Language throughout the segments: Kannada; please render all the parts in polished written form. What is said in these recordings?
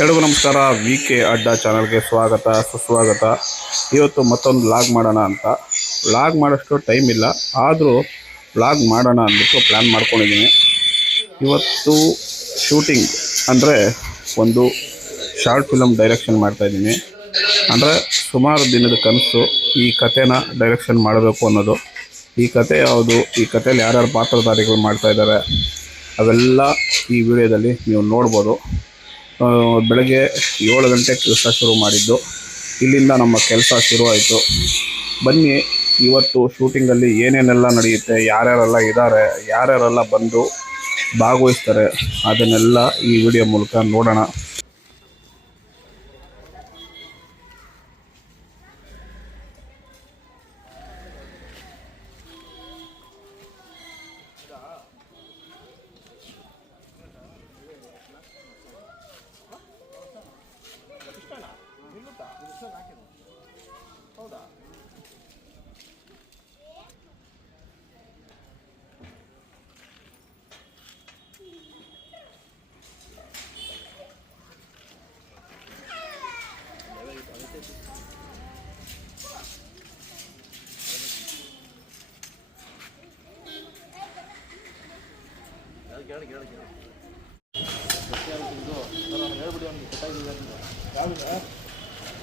ಎಲ್ರಿಗೂ ನಮಸ್ಕಾರ. ವಿ ಕೆ ಅಡ್ಡ ಚಾನಲ್ಗೆ ಸ್ವಾಗತ ಸುಸ್ವಾಗತ. ಇವತ್ತು ಮತ್ತೊಂದು ವ್ಲಾಗ್ ಮಾಡೋಣ ಅಂತ. ವ್ಲಾಗ್ ಮಾಡೋಷ್ಟು ಟೈಮ್ ಇಲ್ಲ, ಆದರೂ ವ್ಲಾಗ್ ಮಾಡೋಣ ಅಂದ್ಬಿಟ್ಟು ಪ್ಲ್ಯಾನ್ ಮಾಡ್ಕೊಂಡಿದ್ದೀನಿ. ಇವತ್ತು ಶೂಟಿಂಗ್ ಅಂದರೆ ಒಂದು ಶಾರ್ಟ್ ಫಿಲಮ್ ಡೈರೆಕ್ಷನ್ ಮಾಡ್ತಾಯಿದ್ದೀನಿ. ಅಂದರೆ ಸುಮಾರು ದಿನದ ಕನಸು ಈ ಕಥೆನ ಡೈರೆಕ್ಷನ್ ಮಾಡಬೇಕು ಅನ್ನೋದು. ಈ ಕತೆ ಯಾವುದು, ಈ ಕಥೆಯಲ್ಲಿ ಯಾರ್ಯಾರು ಪಾತ್ರಧಾರಿಗಳು ಮಾಡ್ತಾಯಿದ್ದಾರೆ ಅವೆಲ್ಲ ಈ ವಿಡಿಯೋದಲ್ಲಿ ನೀವು ನೋಡ್ಬೋದು. ಬೆಳಗ್ಗೆ 7 ಗಂಟೆ ಕೆಲಸ ಶುರು ಮಾಡಿದ್ದು, ಇಲ್ಲಿಂದ ನಮ್ಮ ಕೆಲಸ ಶುರುವಾಯಿತು. ಬನ್ನಿ, ಇವತ್ತು ಶೂಟಿಂಗಲ್ಲಿ ಏನೇನೆಲ್ಲ ನಡೆಯುತ್ತೆ, ಯಾರ್ಯಾರೆಲ್ಲ ಇದ್ದಾರೆ, ಯಾರ್ಯಾರೆಲ್ಲ ಬಂದು ಭಾಗವಹಿಸ್ತಾರೆ, ಅದನ್ನೆಲ್ಲ ಈ ವಿಡಿಯೋ ಮೂಲಕ ನೋಡೋಣ.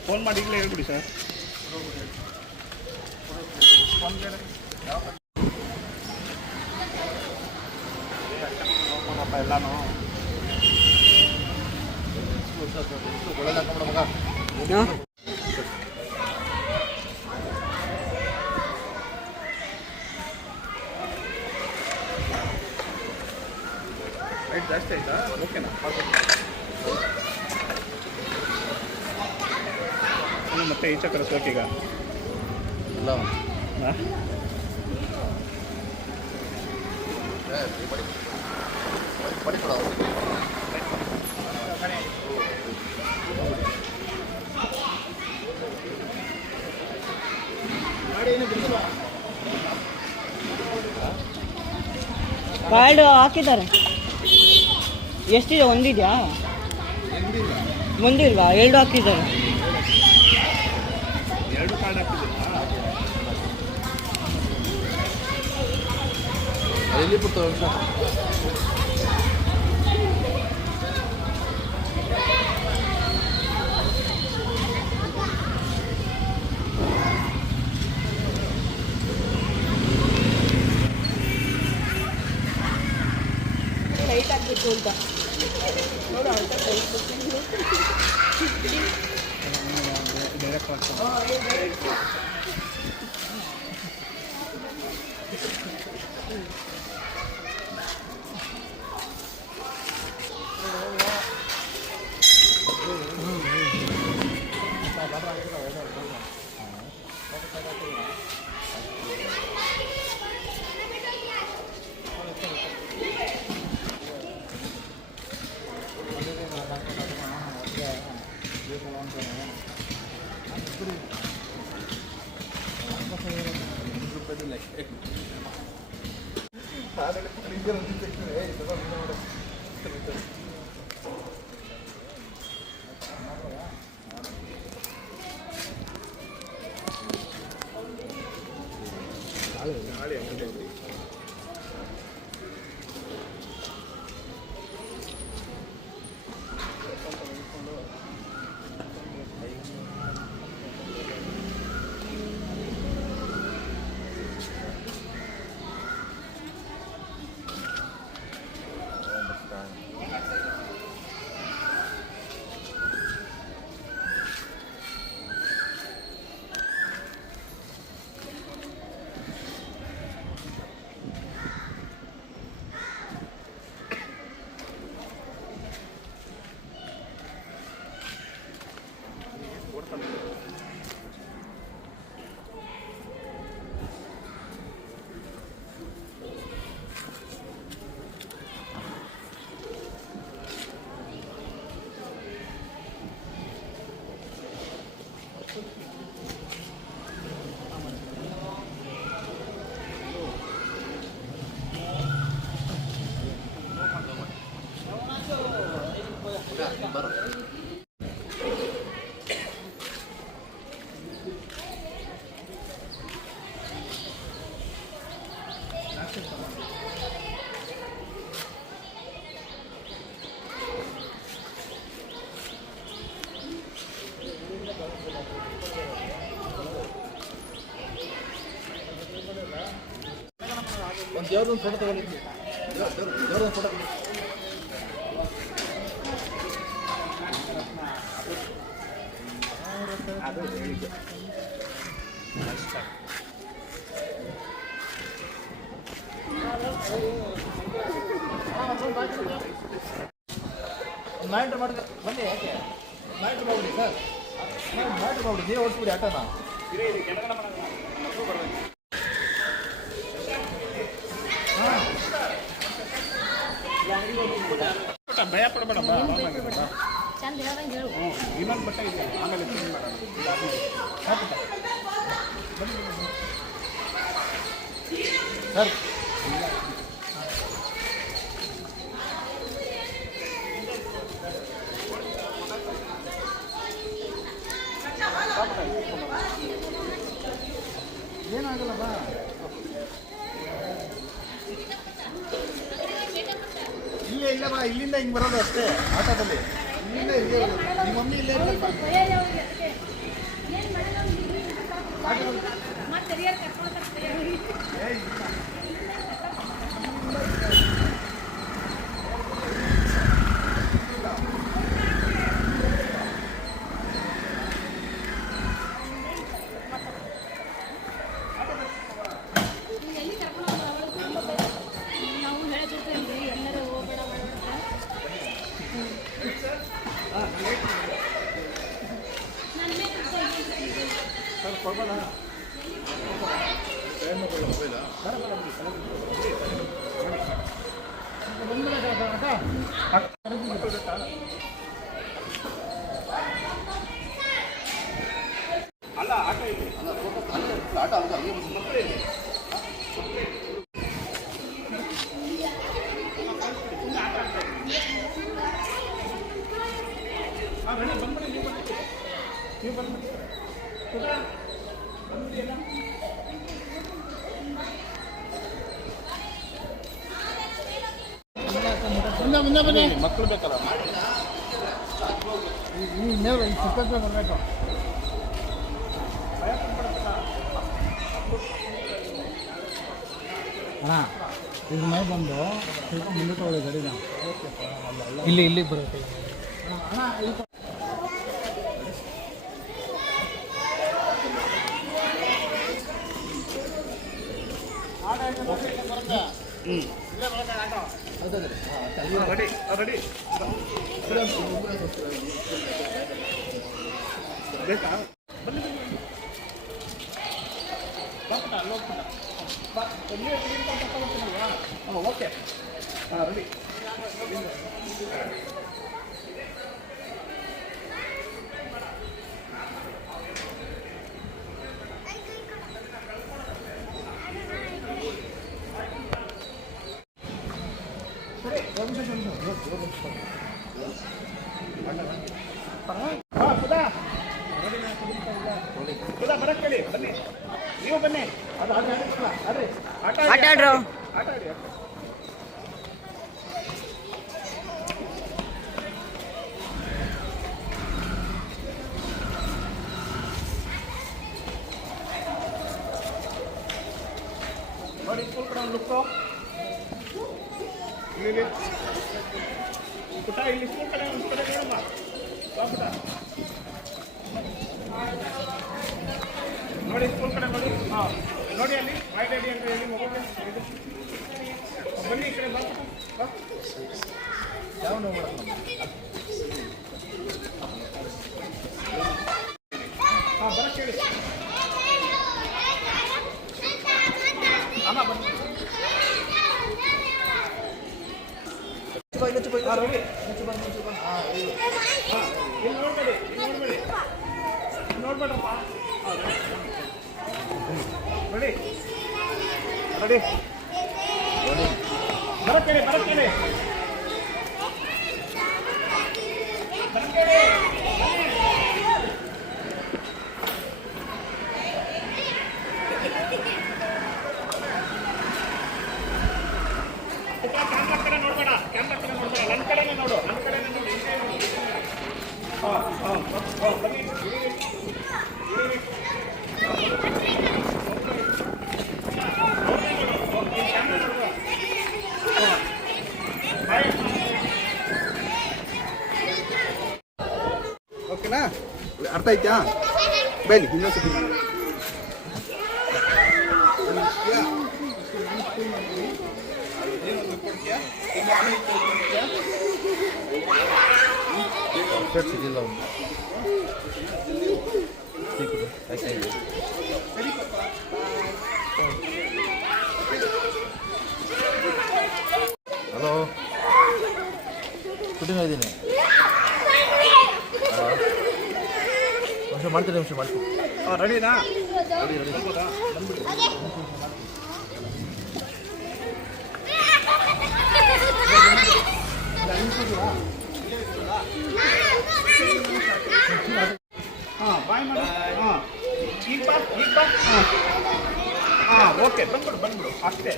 ಫೋನ್ ಮಾಡಿ ಈಗಲೇ ಹೇಳ್ಬಿಡಿ ಸರ್. ಎಲ್ಲಾನು ರೈಟ್ ಜಾಸ್ತಿ ಆಯ್ತಾ? ಓಕೆನಾ? ಮತ್ತೆ ಈಚೆ ಕರೆಸ್ಬೇಕೀಗ ಇಲ್ಲ. ಕಾರ್ಡ್ ಹಾಕಿದ್ದಾರೆ. ಎಷ್ಟಿದೆ? ಒಂದಿದೆಯಾ? ಒಂದಿಲ್ವಾ? 2 ಹಾಕಿದ್ದಾರೆ. 2 ಕಾರ್ಡ್ ಹಾಕಿದ್ದೀರಾ? ಎಲ್ಲಿ ಬಿಡ್ತಾವೆ ಲೈಟ್ ಹಾಕ್ಬಿಟ್ಟು ಅಂತ ನೋಡು. ಅಂತ ಒಂದು ದೇವ್ರದೊಂದು ಫೋಟೋ ತಗೊಳ್ಳಿ. ದೇವ್ರದೊಂದು ಫೋಟೋ ಅದು ಹೇಳಿದ್ದೆ. ಮ್ಯಾಟ್ರ್ ಮಾಡಿದ್ರೆ ಬನ್ನಿ. ಯಾಕೆ ಮ್ಯಾಟ್ರ್ ಮಾಡ್ಬಿಡಿ ಸರ್, ಮ್ಯಾಟ್ರ್ ಮಾಡ್ಬಿಡಿ, ನೀವು ಓಡಿಸ್ಬಿಡಿ ಆಟೋನ. ಭಯ ಪಡಬೇಡ, ಚಂದ ಹೇಳ್ದಂಗೆ ಹೇಳು. ಇನ್ನೊಂದು ಬಟ್ಟೆ ಇದೆ, ಆಮೇಲೆ ಚೇಂಜ್ ಮಾಡೋಣ. ಸರ್ ಏನಾಗಲ್ಲ ಬಾ. ಇಲ್ಲೇ ಇಲ್ಲ ಬಾ, ಇಲ್ಲಿಂದ ಹಿಂಗೆ ಬರೋದು ಅಷ್ಟೇ ಆಟೋದಲ್ಲಿ. ಇಲ್ಲಿಂದ ಇಲ್ಲೇ ಬರೋದು. ನಿಮ್ಮ ಮಮ್ಮಿ ಇಲ್ಲೇ ಇರ್ತಾರೆ ಬಾ. ನಾವು ಹೇಳ್ತಿರ್ತೇವೆ ಎಲ್ಲರೂ ಹೋಗ್ಬೇಡ ಸರ್ ಕೊಡ್ಬೋದಾ? ಅಲ್ಲ ಆಟೋ ಇದೆ, ಆಟೋ ಅಲ್ಲ, ಮಕ್ಕಳೇ ಇದೆ. ಬಂದ್ಬಿಡಿ, ನೀವು ಬಂದ್ಬಿಡಿ. ಮುಂದೆ ಬನ್ನಿ. ಮಕ್ಕಳು ಬೇಕಲ್ಲ, ಇನ್ನೇನು ಸುತ್ತಕ್ಕೆ ಬರಬೇಕು. ಅಣ್ಣ ಇದ್ರ ಮೇಲೆ ಬಂದು ಸ್ವಲ್ಪ ಮುಂದೆ ತಗೊಳ್ಳಿ ಗಾಡಿನ. ಇಲ್ಲಿ ಬರುತ್ತೆ. ರೆಡಿ ಬೇಕಾ? ಬನ್ನಿ ಬಾಪುಟ, ಅಲ್ಲಿ ಹೋಗ್ಬಿಟ್ಟ ಬಾ. ಓಕೆ, ಹಾಂ ರೆಡಿ. ಬರಕ್ಕೆ ಹೇಳಿ, ಬನ್ನಿ, ನೀವು ಬನ್ನಿ. ಅದು ಆಟ ಆಡ್ರಿ, ಆಟ ಆಡ್ರಿ. ನೋಡಿ ಸ್ಕೂಲ್ ಕಡೆ ಒಂದು ಲುಕ್ಕು ಇಲ್ಲಿ ಪುಟ, ಇಲ್ಲಿ ಸ್ಕೂಲ್ ಕಡೆ ಒಂದು ಕಡೆ ನೋಡಮ್ಮ ಬಾ ಪುಟ. ನೋಡಿ ಸ್ಕೂಲ್ ಕಡೆ ನೋಡಿ. ಹಾಂ ನೋಡಿ, ಅಲ್ಲಿ ಮೈ ಡ್ಯಾಡಿ ಅಂತ ಹೇಳಿ ಮೊಬೈಲ್ ಬನ್ನಿ, ಈ ಕಡೆ ಬಾ ಪುಟ, ಬಾ. ಯಾವ ನೋವು ಮಾಡೋದು? ಹಾಂ ಬರಕ್ಕೆ ಹೇಳಿ. ಅಮ್ಮ ಬನ್ನಿ. ಹಾಂ ರೆಡಿ. ಹಾಂ ಇಲ್ಲಿ ನೋಡ್ಬೇಡಿ, ನೋಡ್ಬೇಡಪ್ಪ. ಹಾಂ ರೆಡಿ ರೆಡಿ. ಬರಕ್ಕೆ ಹೇಳಿ. ಓಕೆನಾ? ಅರ್ಥ ಆಯ್ತಾ? ಬೈಲಿ ಇನ್ನೊಂದ್ಸತಿ. ಹಲೋ, ಶೂಟಿಂಗ್ ಇದ್ದೀನಿ. ನಿಮಿಷ ಮಾಡ್ತೀನಿ. ರೆಡಿನಾ? ಹಾಂ ಬಾಯ್ ಮಾಡಿ. ಹಾಂ ಈಗ ಬಾ. ಹಾಂ ಓಕೆ, ಬಂದ್ಬಿಡು ಅಷ್ಟೇ.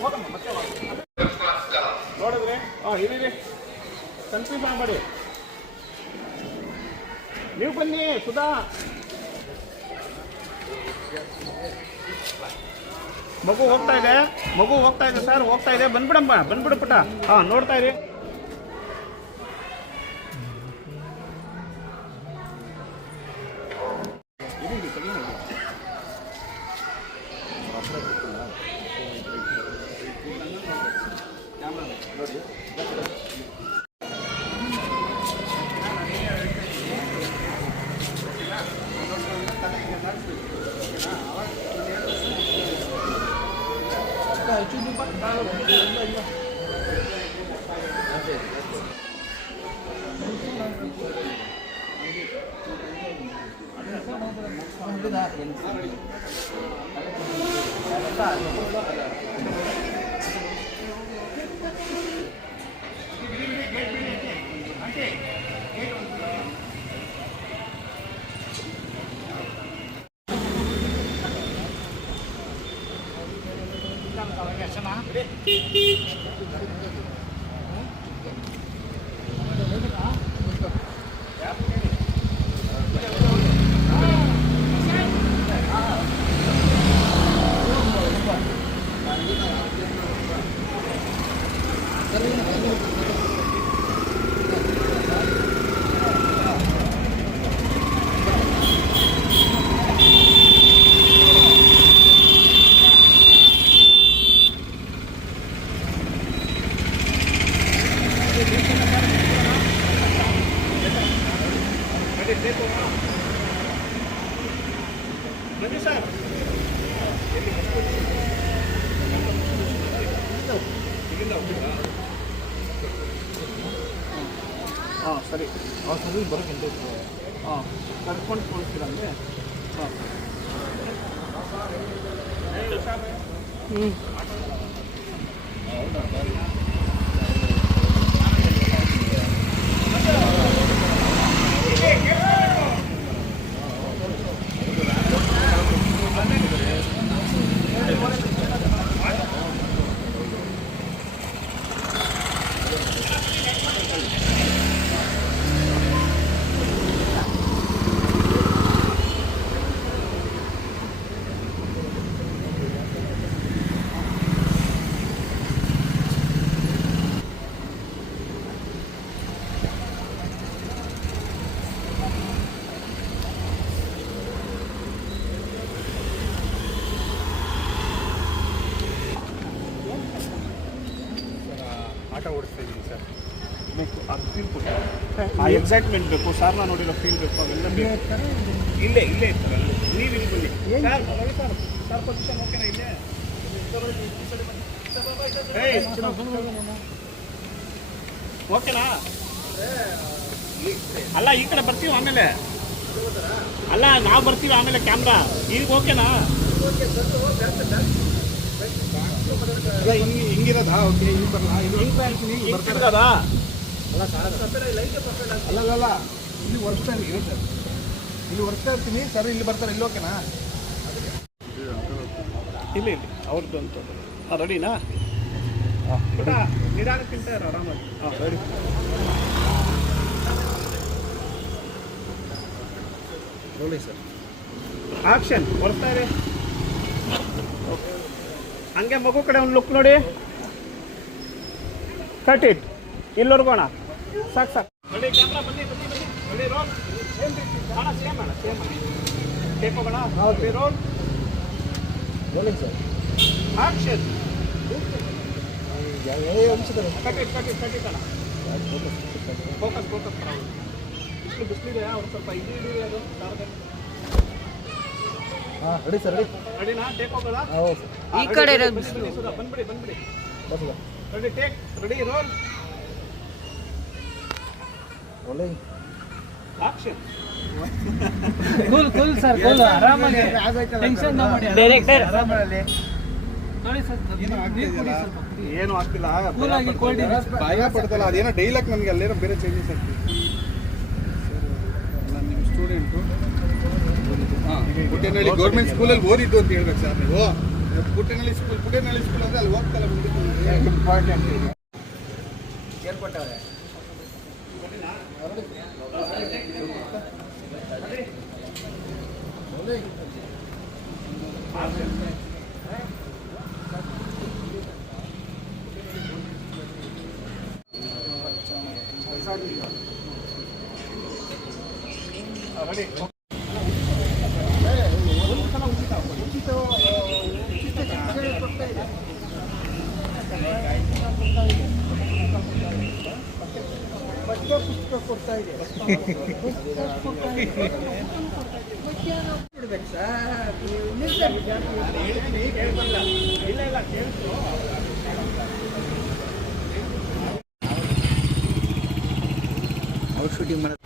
ಹೋಗಮ್ಮ ಮತ್ತೆ ನೋಡಿದ್ರೆ. ಇರಿ ಕನ್ಫ್ಯೂಸ್ ಮಾಡಬೇಡಿ. ನೀವು ಬನ್ನಿ ಸುಧಾ. ಮಗು ಹೋಗ್ತಾ ಇದೆ ಸರ್, ಹೋಗ್ತಾ ಇದೆ. ಬಂದ್ಬಿಡು ಪುಟ. ಹಾಂ ನೋಡ್ತಾ ಇರಿ. ಬನ್ನಿ ಸರ್. ಹಾಂ ಸರಿ. ಬರೋಕ್ಕಿಂತ ಹಾಂ ಕರ್ಕೊಂಡು ಕೊಡ್ತೀರಾ ಅಂದರೆ? ಹಾಂ ಆಟ ಓಡಿಸ್ತಾ ಇದ್ದೀನಿ ಸರ್. ಬೇಕು ಅದು ಫೀಲ್ ಕೊಟ್ಟು ಆ ಎಕ್ಸೈಟ್ಮೆಂಟ್ ಬೇಕು, ಸಾರ್ನ ನೋಡಿರೋ ಫೀಲ್ ಬೇಕು, ಅವೆಲ್ಲ ಬೇಕು. ಇಲ್ಲೇ ಇರ್ತಾರೆ. ನೀವು ಇಲ್ಲಿ ಬನ್ನಿ ಸರ್. ರವಿ ಸರ್ ಪೊಸಿಷನ್ ಓಕೆನಾ? ಇಲ್ಲೇ ಓಕೆನಾ? ಅಲ್ಲ ಈ ಕಡೆ ಬರ್ತೀವಿ ಆಮೇಲೆ. ಅಲ್ಲ ನಾವು ಬರ್ತೀವಿ ಆಮೇಲೆ ಕ್ಯಾಮ್ರಾ. ಈಗ ಓಕೆನಾ? ಹಿಂಗಿರೋದಾ? ಓಕೆ, ಹಿಂಗೆ ಬರಲ್ಲ. ಹಿಂಗೆ ಬರ್ತಿರೋದಾ? ಅಲ್ಲ ಇಲ್ಲಿ ಒರೆಸ್ತಾ ಇರಿ ಸರ್, ಇಲ್ಲಿ ಒರೆಸ್ತಾ ಇರ್ತೀನಿ ಸರ್, ಇಲ್ಲಿ ಬರ್ತಾರೆ, ಇಲ್ಲಿ ಓಕೆನಾ? ಇಲ್ಲಿ ಅವ್ರದ್ದು ಅಂತ ರೆಡಿನಾ? ಪುಟ ನಿಧಾನಕ್ಕಿಂತ ಇರೋ ಆರಾಮಾಗಿ. ರೆಡಿ. ನೋಡಿ ಸರ್, ಆಕ್ಷನ್ ಬರ್ತಾ ಇದೆ. ಹಂಗೆ ಮಗು ಕಡೆ ಒಂದು ಲುಕ್ ನೋಡಿ. Cut it. ಇಲ್ಲೋರ್ಗೋಣ. ಸಾಕು. ರೆಡಿ, ಕ್ಯಾಮ್ರಾ ಬನ್ನಿ. Ready, roll. ಸೇಮ್ ಅಣ್ಣ. ಟೇಕ್ ಹೋಗೋಣ. Roll. Rolling sir. Action. Cut it ಅಣ್ಣ. ಫೋಕಸ್ ಬಿಸಿಲಿದೆ, ಅವ್ರು ಸ್ವಲ್ಪ ಇದು ಅದು ದಾರದಲ್ಲಿ. ಹಾಂ ರೆಡಿ ಸರ್, ರೆಡಿನಾ? ಟೇಕ್ ಹೋಗೋದಾ? ಹೌದು ಸರ್. ಈ ಕಡೆ ಇರೋದು ಬಂದ್ಬಿಡಿ. ಬಸ್ ready, take. Ready, roll. Rolling. Action. Cool sir, cool ಆರಾಮಾಗಿ ಟೆನ್ಷನ್ ಮಾಡಿ ಡೈರೆಕ್ಟರ್ ಆರಾಮಾಗಿ ನೋಡಿ ಸರ್. ಏನು ಆಗ್ತಿಲ್ಲ. ಕೂಲ್ ಆಗಿ ಕೋಲ್ಡ್ ಭಯ ಪಡ್ತಲ್ಲ, ಅದೇನೋ ಡೈಲಾಗ್ ನನಗೆ ಅಲ್ಲೇನೋ ಬೇರೆ ಚೇಂಜಸ್ ಆಗ್ತದೆ. ನಾನು ನಿಮ್ಮ ಸ್ಟೂಡೆಂಟು. ಹಾಂ, ಪುಟ್ಟೇನಹಳ್ಳಿ ಗೌರ್ಮೆಂಟ್ ಸ್ಕೂಲಲ್ಲಿ ಓದಿದ್ದು ಅಂತ ಹೇಳ್ಬೇಕು ಸರ್ ನೀವು. ಪುಟ್ಟೇನಹಳ್ಳಿ ಸ್ಕೂಲ್ ಅಂದರೆ ಅಲ್ಲಿ ಹೋಗ್ತಲ್ಲ ಇಂಪಾರ್ಟೆಂಟ್ ಕೇಳ್ಪಟ್ಟವ್ರೆ. ಅವ್ರು ಶೂಟಿಂಗ್ ಮಾಡೋದು.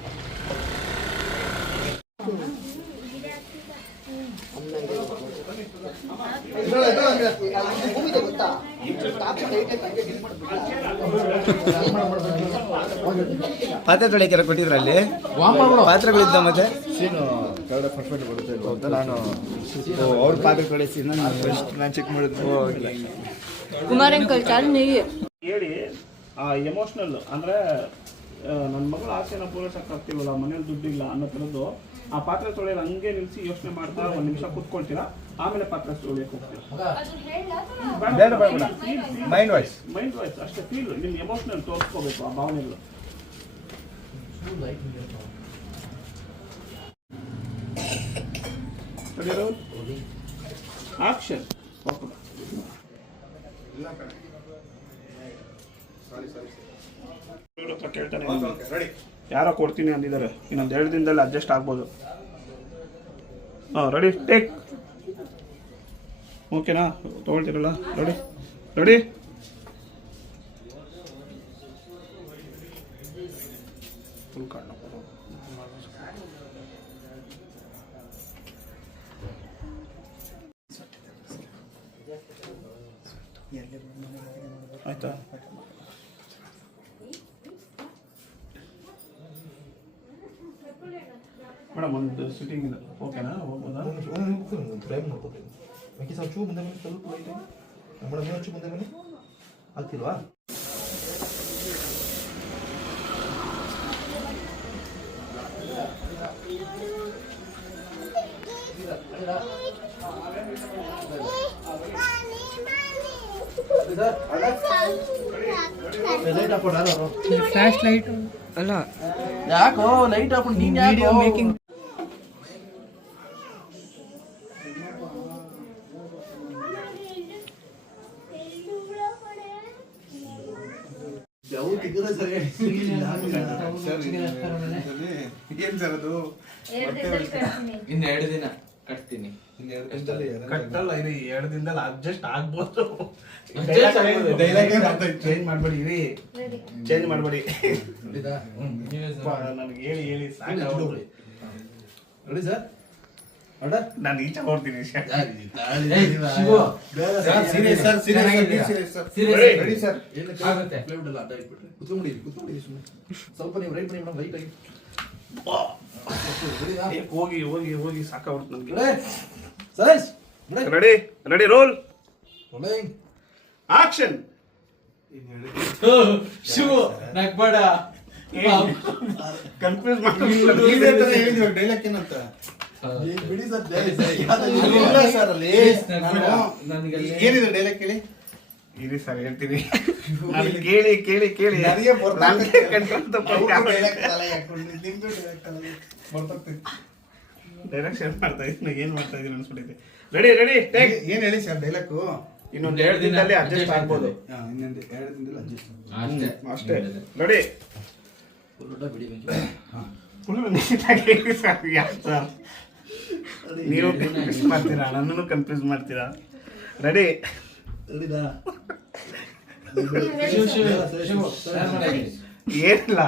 ಪಾತ್ರೆಗಳಿಗೆಲ್ಲ ಕೊಟ್ಟಿದ್ರು ಅಲ್ಲಿ ಪಾತ್ರೆಗಳಿದ್ದ ಮತ್ತೆ ಸೀನು ಕನ್ನಡ ಪರ್ಫೆಕ್ಟ್ ಬರುತ್ತೆ ಅಂತ ನಾನು ಅವ್ರ ಪಾತ್ರೆ ಕಳಿಸಿ ನಾನು ಚೆಕ್ ಮಾಡಿದ್ದು. ಕುಮಾರ್ ಅಂಕಲ್ ಚಾಲು ನೀಗಿ ಹೇಳಿ ಆ ಎಮೋಷ್ನಲ್ ಅಂದರೆ ನನ್ನ ಮಗಳು ಆಸೆನ ಪೂರೈಸಕ್ಕಾಗ್ತಿಲ್ವಲ್ಲ, ಮನೇಲಿ ದುಡ್ಡಿಲ್ಲ ಅನ್ನೋ ಥರದ್ದು ಆ ಪಾತ್ರೆ ತೊಳೆಯೋದು ಹಂಗೆ ನಿಲ್ಲಿಸಿ ಯೋಚನೆ ಮಾಡ್ತಾ ಒಂದು ನಿಮಿಷ ಕೂತ್ಕೊಳ್ತೀರಾ, ಆಮೇಲೆ ಪಾತ್ರೆ ತೊಳೆಯಕ್ಕೆ ಹೋಗ್ತೀರಾ. ಮೈಂಡ್ ವಾಯ್ಸ್ ಅಷ್ಟೇ ಫೀಲ್, ನಿಮ್ಮ ಎಮೋಷ್ನಲ್ ತೋರಿಸ್ಕೋಬೇಕು ಆ ಭಾವನೆಗಳು. ಆಕ್ಷನ್. ಕೇಳ್ತಾನೆ ಯಾರೋ ಕೊಡ್ತೀನಿ ಅಂದಿದ್ದಾರೆ, ಇನ್ನೊಂದು 2 ದಿನದಲ್ಲಿ ಅಡ್ಜಸ್ಟ್ ಆಗ್ಬೋದು. Ready, take. ಓಕೆನಾ? ತೊಗೊಳ್ತೀರಲ್ಲ? ರೆಡಿ. ಫುಲ್ ಕಾರ್ಡ್ ಆಯ್ತಾ? ಮೇಡಮ್ ಒಂದು ಸಿಟ್ಟಿಂಗ್ ಇದೆ, ಓಕೆನಾ? ಹೋಗ್ಬೋದಾ? ಪ್ರಯತ್ನ ಮಾಡ್ಕೋತೀನಿ. ಮಿಕ್ಕಿ ಸ್ವಲ್ಪ ಚೂ ಮುಂದೆ ಬನ್ನಿ, ಸ್ವಲ್ಪ ಲೈಟ್ ಮೇಡಮ್, ನೀವು ಚೂ ಮುಂದೆ ಬನ್ನಿ. ಆಗ್ತಿಲ್ವಾ? ಲೈಟ್ ಹಾಕೊಂಡು ಯಾರು ಫ್ಲಾಶ್ ಲೈಟ್ ಅಲ್ಲ, ಯಾಕೋ ಲೈಟ್ ಹಾಕೊಂಡು ನೀನು ವಿಡಿಯೋ ಮೇಕಿಂಗ್ ಏನ್ ಸರ್ ಅದು? ಇನ್ನು 2 ದಿನ ಕಟ್ತೀನಿ. ಕಟ್ಟಲ್ಲ, ಇದು 2 ದಿನದಲ್ಲಿ ಅಡ್ಜಸ್ಟ್ ಆಗ್ಬೋದು. ಚೇಂಜ್ ಮಾಡಬೇಡಿ. ನನಗೆ ಹೇಳಿ ಸಾಕು. Ready sir? ನಾನು ಈಚೆ ಹೊಡ್ತೀನಿ ಸ್ವಲ್ಪ ನೀವು ರೈಟ್ ಮಾಡಿ ಮೇಡಮ್, ರೈಟ್ ಆಗಿ ಹೋಗಿ ಹೋಗಿ ಹೋಗಿ ಸಾಕಾಗ್ಬಿಡ್ತು ನಮ್ಗೆ. Sir ready ready roll rolling action. Shivu ನಗ್ಬೇಡ. ಕನ್ಫ್ಯೂಸ್ ಇದೇ ತರ ಹೇಳಿದ್ವಿ ಡೈಲಾಗ್ ಏನಂತ ಬಿಡಿ ಸರ್. ಇಲ್ಲ ಸರ್ ಅಲ್ಲಿ ಏನಿದೆ ಡೈಲಾಗ್ ಕೇಳಿ. ಇರಿ ಸರ್ ಹೇಳ್ತೀನಿ. ನಾನು ಕೇಳಿ ಕೇಳಿ ಕೇಳಿ ನನಗೆ ಡೈರೆಕ್ಷನ್ ಮಾಡ್ತಾ ಇದ್ದೀನಿ, ಏನ್ ಮಾಡ್ತಾ ಇದೀನಿ ಅನ್ಸ್ಬಿಟ್ಟಿದೆ. Ready ready take. ಏನ್ ಹೇಳಿ ಸರ್ ಡೈಲಾಗು. ಇನ್ನೊಂದು 2 ದಿನದಲ್ಲಿ ಅಡ್ಜಸ್ಟ್ ಆಗ್ಬೋದು. ಇನ್ನೊಂದು 2 ದಿನದಲ್ಲಿ ಅಡ್ಜಸ್ಟ್ ಅಷ್ಟೇ. ರೆಡಿ ಫುಲ್ ನೀಟಾಗಿ ಹೇಳಿ ಸರ್. ಯಾಕೆ ಸರ್ ನೀವು ಕನ್ಫ್ಯೂಸ್ ಮಾಡ್ತೀರಾ, ನನ್ನನ್ನು ಕನ್ಫ್ಯೂಸ್ ಮಾಡ್ತೀರಾ. ರೆಡಿ ಏನಿಲ್ಲ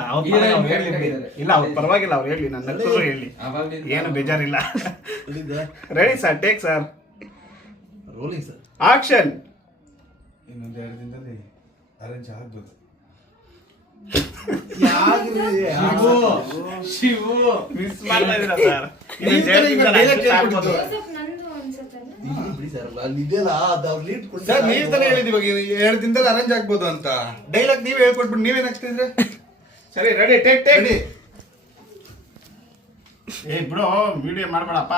ಇಲ್ಲ ಅವ್ರು ಪರವಾಗಿಲ್ಲ, ಅವ್ರು ಹೇಳಿ, ನನ್ನ ನಕ್ಕರು ಹೇಳಿ, ಏನು ಬೇಜಾರಿಲ್ಲ. Ready sir, take sir, rolling sir, action. ಇನ್ನೊಂದು 2 ದಿನದಲ್ಲಿ ಅರೇಂಜ್ ಆಗ್ಬೋದು. ಶಿವು ಮಿಸ್ ಮಾಡ್ತಾ ಇದೀರಾ ಸರ್. ಸರ್ ನೀವ್ ತಾನೇ ಹೇಳಿದ್ ಇವಾಗ 2 ದಿನದಲ್ಲಿ ಅರೇಂಜ್ ಆಗ್ಬೋದು ಅಂತ. ಡೈಲಾಗ್ ನೀವ್ ಹೇಳ್ಕೊಟ್ಬಿಟ್ಟು ನೀವೇನಾಗ್ತಿದ್ರೆ. ಸರಿ ರೆಡಿ ಟೇಕ್ ಟೇಕ್. ರೆಡಿ ಏ ಬಿಡು, ವಿಡಿಯೋ ಮಾಡ್ಬೇಡಪ್ಪ.